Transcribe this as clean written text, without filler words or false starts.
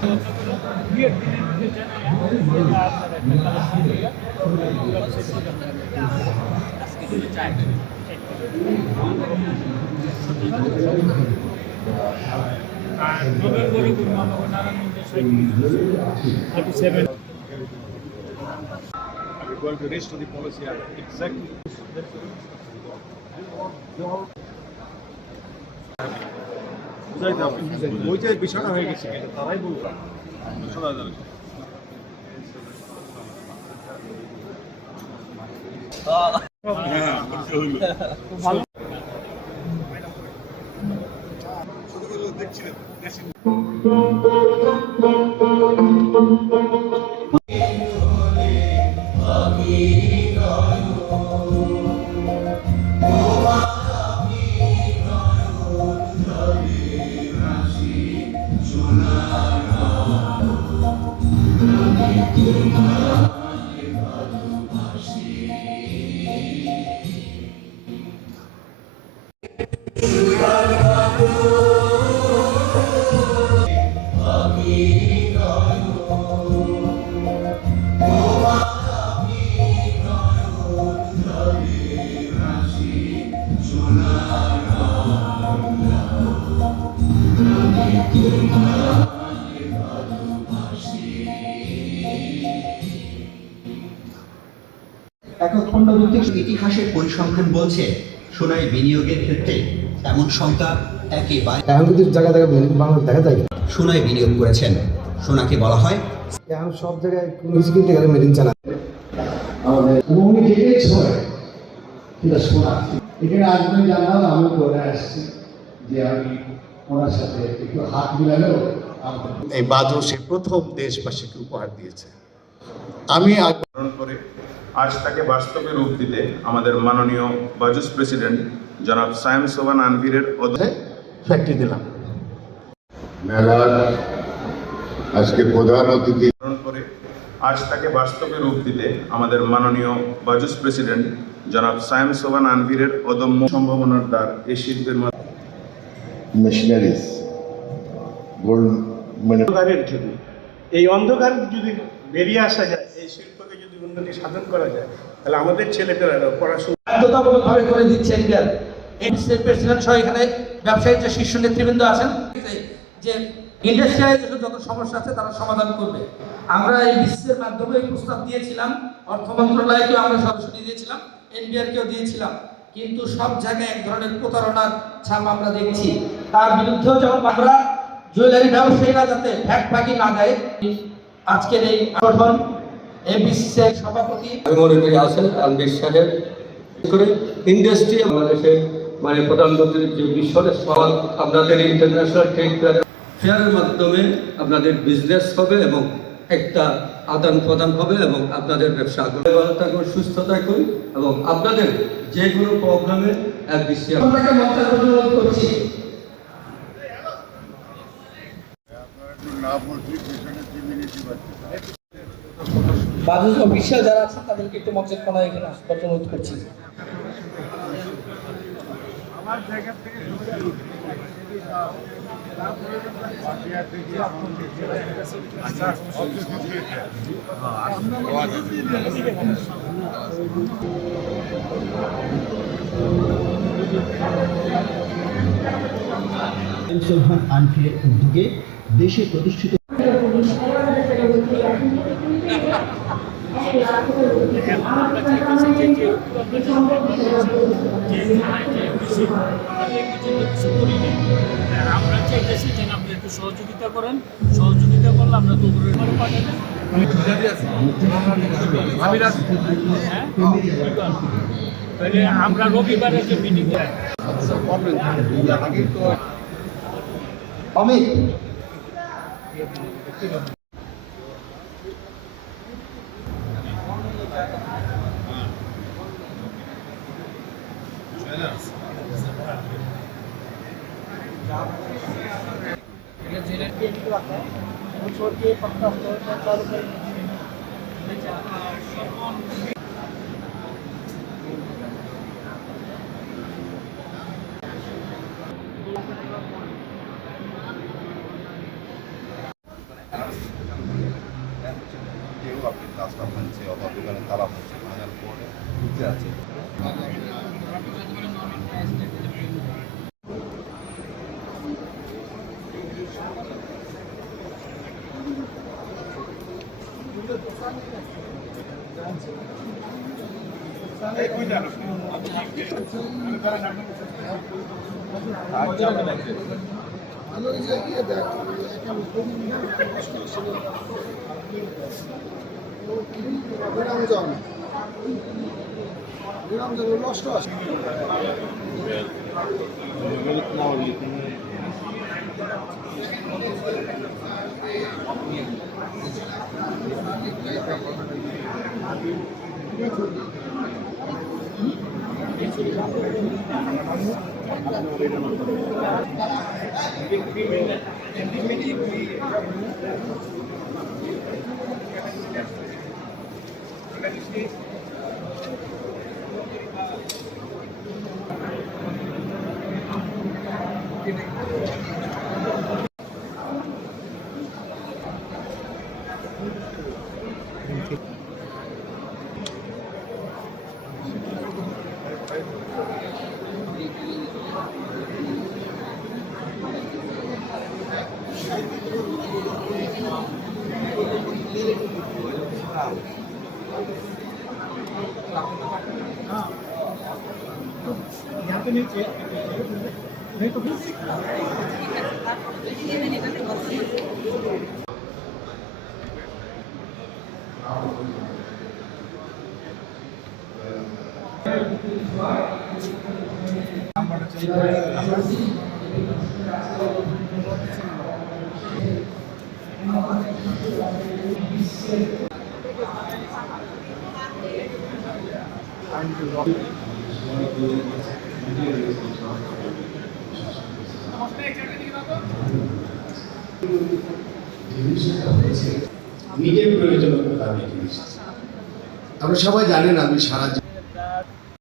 Going to reach to the policy exactly. ওইটাই বিষয়টা হয়ে গেছে তারাই বলবো একক খণ্ডভিত্তিক ইতিহাসের পরিসংখ্যান বলছে সোনায় বিনিয়োগের ক্ষেত্রে এমন সংখ্যা একেবারে এখন কিন্তু জায়গা জায়গায় বাংলাদেশ দেখা যায় সোনায় বিনিয়োগ করেছেন। সোনাকে বলা হয় এখন সব জায়গায় কিছু কিনতে গেলে মেড ইন চায়না। আমাদের উনি যেটাই ছয় সেটা শোনা এখানে আসবেন জানলাম আমি করে আসছি যে আমি ওনার সাথে একটু হাত মিলালেও এই বাজু সে প্রথম দেশবাসীকে উপহার দিয়েছে। আমি করে আজ তাকে বাস্তবে রূপ দিতে আমাদের মাননীয় বাজুস প্রেসিডেন্ট জনাব সায়েম সোবান আনভিরের ফ্যাক্টরি দিলাম। মেলার আজকে প্রধান অতিথি করে আজ তাকে বাস্তবে রূপ দিতে আমাদের মাননীয় বাজুস প্রেসিডেন্ট জনাব সায়েম সোবান আনভিরের অদম্য সম্ভাবনার দ্বার এই শিল্পের মেশিনারিজ গোল্ড অন্ধকারের যদি এই অন্ধকার যদি বেরিয়ে আসা যায়, এই শিল্পকে যদি উন্নতি সাধন করা যায়, তাহলে আমাদের ছেলেপেলেরা পড়াশোনা বাধ্যতামূলকভাবে করে দিচ্ছে ইন্ডিয়ার প্রেসিডেন্ট সহ এখানে ব্যবসায়ীর যে শীর্ষ নেতৃবৃন্দ আছেন যে ইন্ডাস্ট্রিয়ালাইজেশন যত সমস্যা আছে তারা সমাধান করবে। আমরা এই বিশ্বের মাধ্যমে প্রস্তাব দিয়েছিলাম, অর্থ মন্ত্রণালয়কেও আমরা সরাসরি দিয়েছিলাম, এনবিআরকেও দিয়েছিলাম, কিন্তু সব জায়গায় এক ধরনের প্রতারণার ছাপ আমরা দেখছি। তার বিরুদ্ধেও যেমন আমরা জুয়েলারি ব্যবসায়ীরা যাতে ভ্যাট ফাঁকি না দেয়, আজকের এই সংগঠন এই বিশ্বের সভাপতি মনে করি আছেন আনবির সাহেব করে ইন্ডাস্ট্রি বাংলাদেশে মানে প্রধানমন্ত্রীর যে মিশনের সমাজ আপনাদের ইন্টারন্যাশনাল ট্রেড ফেয়ারের মাধ্যমে আপনাদের বিজনেস হবে এবং একটা আদান প্রদান হবে এবং আপনাদের ব্যবসা ভালো থাকুন, সুস্থ থাকুন এবং আপনাদের যে কোনো প্রবলেমে এক বিশ্বে অনুরোধ করছি। বাজুস অফিসিয়াল যারা আছেন তাদেরকে একটু মঞ্চের কোনায় এখানে আসতে অনুরোধ করছি। সোহান আনফিরের উদ্যোগে দেশে প্রতিষ্ঠিত আমরা চাইতেছি যেন আপনি একটু সহযোগিতা করেন, সহযোগিতা করলে আমরা দুপুরের পরে পাঠাই। তাহলে আমরা রবিবারে যে মিটিং অমিত তালা ভাঙার পরে ঢুকে আছে। নিজের প্রয়োজনীয়তা। আপনি সবাই জানেন আমি সারা